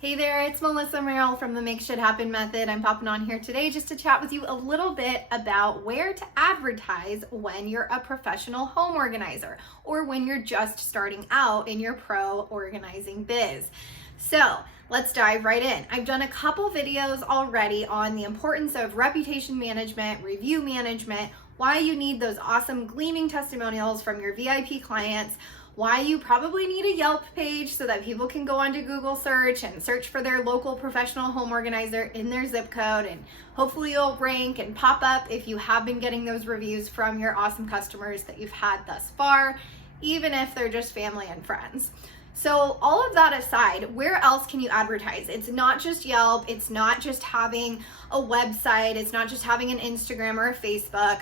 Hey there, it's Melissa Merrill from the Make Shit Happen Method. I'm popping on here today just to chat with you a little bit about where to advertise when you're a professional home organizer or when you're just starting out in your pro organizing biz. So let's dive right in. I've done a couple videos already on the importance of reputation management, review management, why you need those awesome gleaming testimonials from your VIP clients, why you probably need a Yelp page so that people can go onto Google search and search for their local professional home organizer in their zip code, and hopefully you'll rank and pop up if you have been getting those reviews from your awesome customers that you've had thus far, even if they're just family and friends. So all of that aside, where else can you advertise? It's not just Yelp, it's not just having a website, it's not just having an Instagram or a Facebook.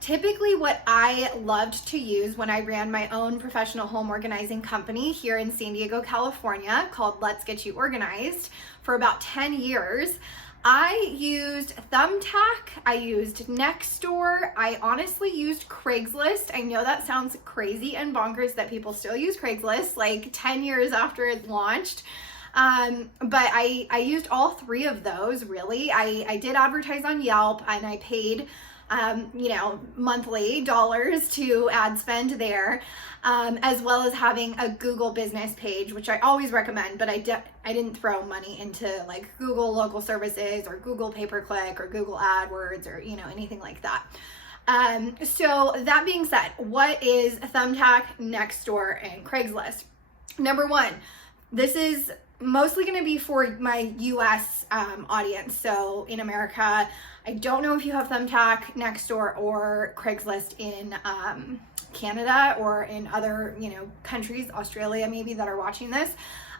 Typically what I loved to use when I ran my own professional home organizing company here in San Diego, California, called Let's Get You Organized, for about 10 years, I used Thumbtack, I used Nextdoor, I honestly used Craigslist. I know that sounds crazy and bonkers that people still use Craigslist like 10 years after it launched. But I used all three of those really. I did advertise on Yelp and I paid monthly dollars to ad spend there, as well as having a Google business page, which I always recommend, but I didn't throw money into like Google local services or Google pay-per-click or Google AdWords or, anything like that. So that being said, what is Thumbtack, Nextdoor, and Craigslist? Number one, this is mostly going to be for my US audience. So in America, I don't know if you have Thumbtack, Nextdoor, or Craigslist in Canada or in other countries, Australia maybe, that are watching this.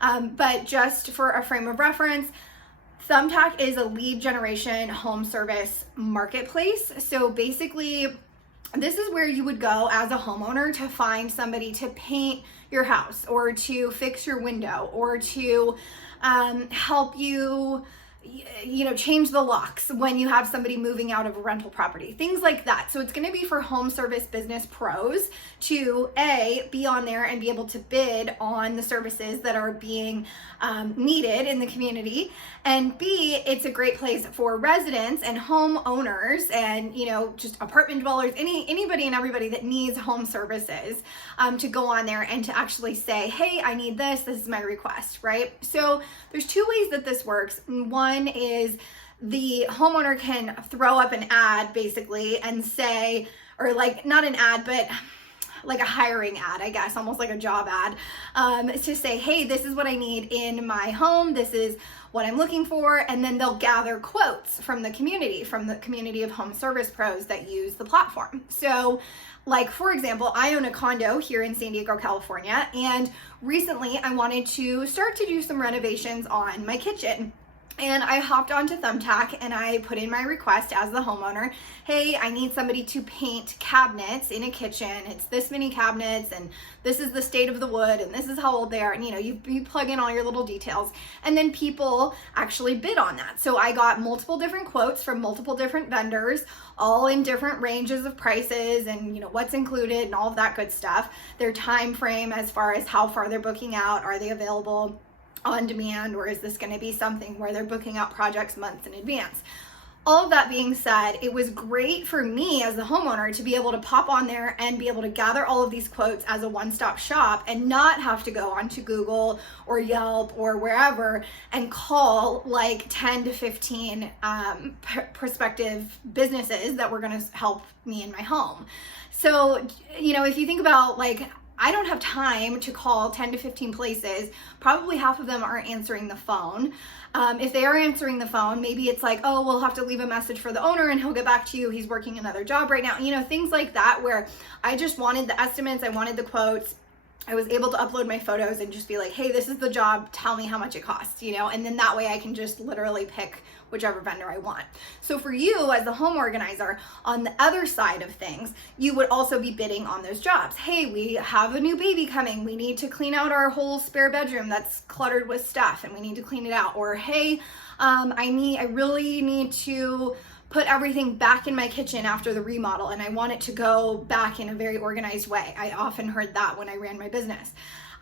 But just for a frame of reference, Thumbtack is a lead generation home service marketplace. So basically, this is where you would go as a homeowner to find somebody to paint your house or to fix your window or to help you change the locks when you have somebody moving out of a rental property, things like that. So it's going to be for home service business pros to be on there and be able to bid on the services that are being needed in the community, and B, it's a great place for residents and homeowners and just apartment dwellers, anybody and everybody that needs home services to go on there and to actually say, hey, I need this is my request, right? So there's two ways that this works. One is the homeowner can throw up an ad basically and say, or like not an ad, but like a hiring ad, I guess, almost like a job ad, to say, hey, this is what I need in my home. This is what I'm looking for. And then they'll gather quotes from the community of home service pros that use the platform. So like, for example, I own a condo here in San Diego, California, and recently I wanted to start to do some renovations on my kitchen. And I hopped onto Thumbtack and I put in my request as the homeowner. Hey, I need somebody to paint cabinets in a kitchen. It's this many cabinets and this is the state of the wood and this is how old they are. And you plug in all your little details and then people actually bid on that. So I got multiple different quotes from multiple different vendors, all in different ranges of prices and what's included and all of that good stuff. Their time frame as far as how far they're booking out, are they available on demand, or is this going to be something where they're booking out projects months in advance? All of that being said, it was great for me as the homeowner to be able to pop on there and be able to gather all of these quotes as a one-stop shop and not have to go onto Google or Yelp or wherever and call like 10 to 15 prospective businesses that were going to help me in my home. So, if you think about like, I don't have time to call 10 to 15 places. Probably half of them aren't answering the phone. If they are answering the phone, maybe it's like, oh, we'll have to leave a message for the owner and he'll get back to you. He's working another job right now. Things like that where I just wanted the estimates. I wanted the quotes. I was able to upload my photos and just be like, hey, this is the job. Tell me how much it costs, and then that way I can just literally pick whichever vendor I want. So for you as the home organizer, on the other side of things, you would also be bidding on those jobs. Hey, we have a new baby coming. We need to clean out our whole spare bedroom that's cluttered with stuff and we need to clean it out. Or, hey, I really need to put everything back in my kitchen after the remodel and I want it to go back in a very organized way. I often heard that when I ran my business.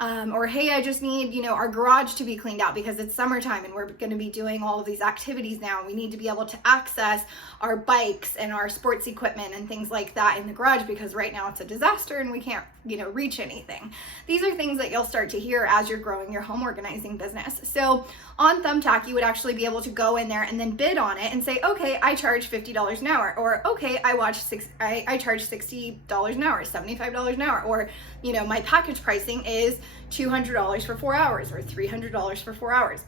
Or hey, I just need, our garage to be cleaned out because it's summertime and we're going to be doing all of these activities now. We need to be able to access our bikes and our sports equipment and things like that in the garage because right now it's a disaster and we can't, reach anything. These are things that you'll start to hear as you're growing your home organizing business. So on Thumbtack, you would actually be able to go in there and then bid on it and say, okay, I charge $50 an hour, or okay, I charge $60 an hour, $75 an hour, or my package pricing is $200 for 4 hours or $300 for 4 hours.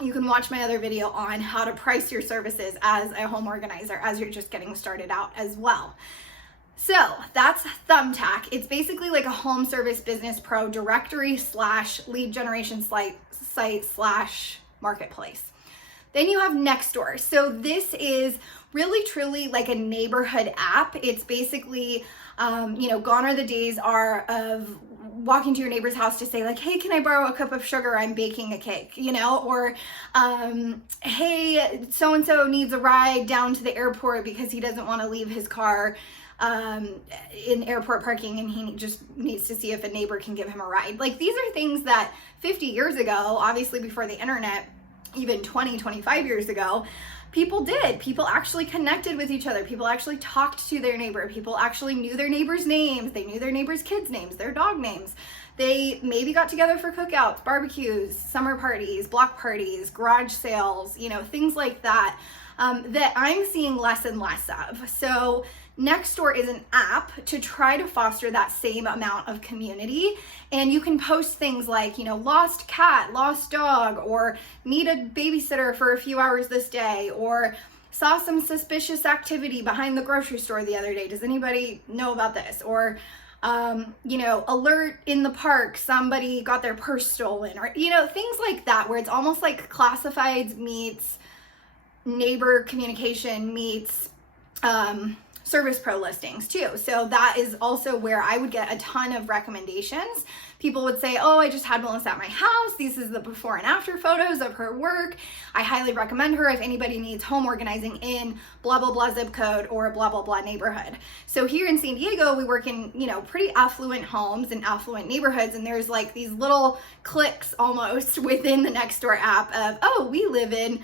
You can watch my other video on how to price your services as a home organizer as you're just getting started out as well. So that's Thumbtack. It's basically like a home service business pro directory / lead generation site / marketplace. Then you have Nextdoor. So this is really truly like a neighborhood app. It's basically, gone are the days of walking to your neighbor's house to say like, hey, can I borrow a cup of sugar? I'm baking a cake, or hey, so-and-so needs a ride down to the airport because he doesn't want to leave his car in airport parking and he just needs to see if a neighbor can give him a ride. Like these are things that 50 years ago, obviously before the internet, even 20, 25 years ago, people did. People actually connected with each other. People actually talked to their neighbor. People actually knew their neighbors' names. They knew their neighbors' kids' names, their dog names. They maybe got together for cookouts, barbecues, summer parties, block parties, garage sales, things like that, that I'm seeing less and less of. So Nextdoor is an app to try to foster that same amount of community. And you can post things like, lost cat, lost dog, or need a babysitter for a few hours this day, or saw some suspicious activity behind the grocery store the other day. Does anybody know about this? Or, alert in the park, somebody got their purse stolen, or, things like that, where it's almost like classifieds meets neighbor communication meets, service pro listings too. So that is also where I would get a ton of recommendations. People would say, oh, I just had Melissa at my house. These is the before and after photos of her work. I highly recommend her if anybody needs home organizing in blah, blah, blah zip code or blah, blah, blah neighborhood. So here in San Diego, we work in, pretty affluent homes and affluent neighborhoods. And there's like these little cliques almost within the Nextdoor app of, oh, we live in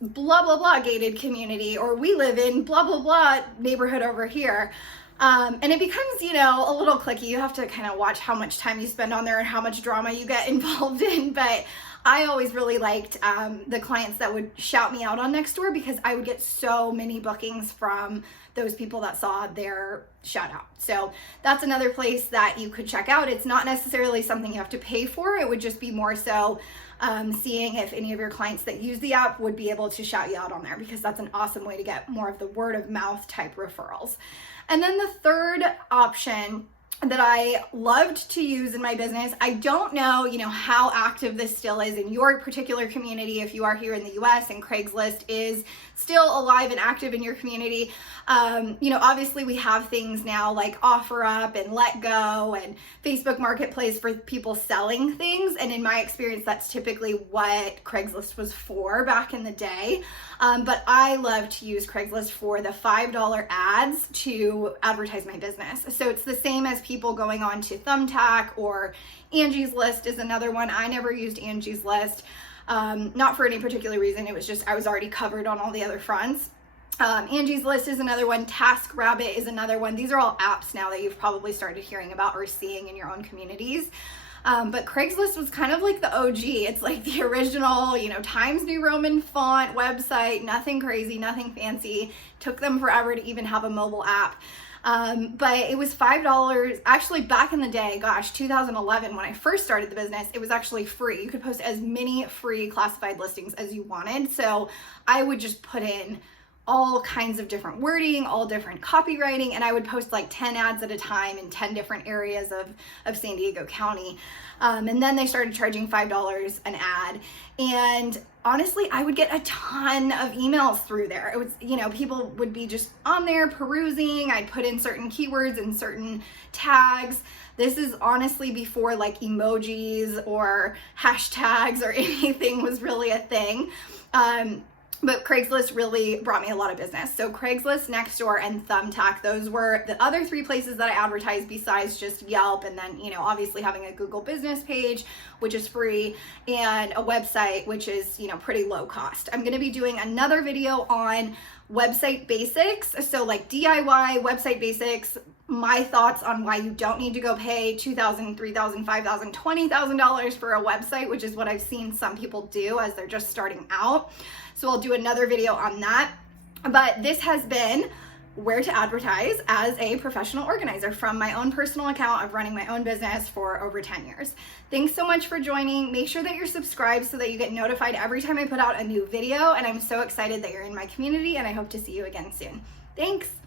blah, blah, blah gated community, or we live in blah, blah, blah neighborhood over here. And it becomes, a little cliquey. You have to kind of watch how much time you spend on there and how much drama you get involved in. But I always really liked the clients that would shout me out on Nextdoor because I would get so many bookings from those people that saw their shout out. So that's another place that you could check out. It's not necessarily something you have to pay for. It would just be more so seeing if any of your clients that use the app would be able to shout you out on there, because that's an awesome way to get more of the word of mouth type referrals. And then the third option that I loved to use in my business, I don't know, how active this still is in your particular community. If you are here in the US and Craigslist is still alive and active in your community, obviously we have things now like OfferUp and Let Go and Facebook Marketplace for people selling things. And in my experience, that's typically what Craigslist was for back in the day. But I love to use Craigslist for the $5 ads to advertise my business. So it's the same as people going on to Thumbtack, or Angie's List is another one. I never used Angie's List, not for any particular reason. It was just I was already covered on all the other fronts. Angie's List is another one. TaskRabbit is another one. These are all apps now that you've probably started hearing about or seeing in your own communities. But Craigslist was kind of like the OG. It's like the original, Times New Roman font website, nothing crazy, nothing fancy. Took them forever to even have a mobile app. But it was $5. Actually, back in the day, 2011, when I first started the business, it was actually free. You could post as many free classified listings as you wanted. So I would just put in all kinds of different wording, all different copywriting, and I would post like 10 ads at a time in 10 different areas of San Diego County. And then they started charging $5 an ad. And honestly, I would get a ton of emails through there. It was, people would be just on there perusing. I'd put in certain keywords and certain tags. This is honestly before like emojis or hashtags or anything was really a thing. But Craigslist really brought me a lot of business. So Craigslist, Nextdoor, and Thumbtack, those were the other 3 places that I advertised besides just Yelp, and then, obviously having a Google business page, which is free, and a website, which is, pretty low cost. I'm gonna be doing another video on website basics. So like DIY website basics, my thoughts on why you don't need to go pay $2,000, $3,000, $5,000, $20,000 for a website, which is what I've seen some people do as they're just starting out. So I'll do another video on that. But this has been where to advertise as a professional organizer from my own personal account of running my own business for over 10 years. Thanks so much for joining. Make sure that you're subscribed so that you get notified every time I put out a new video. And I'm so excited that you're in my community, and I hope to see you again soon. Thanks.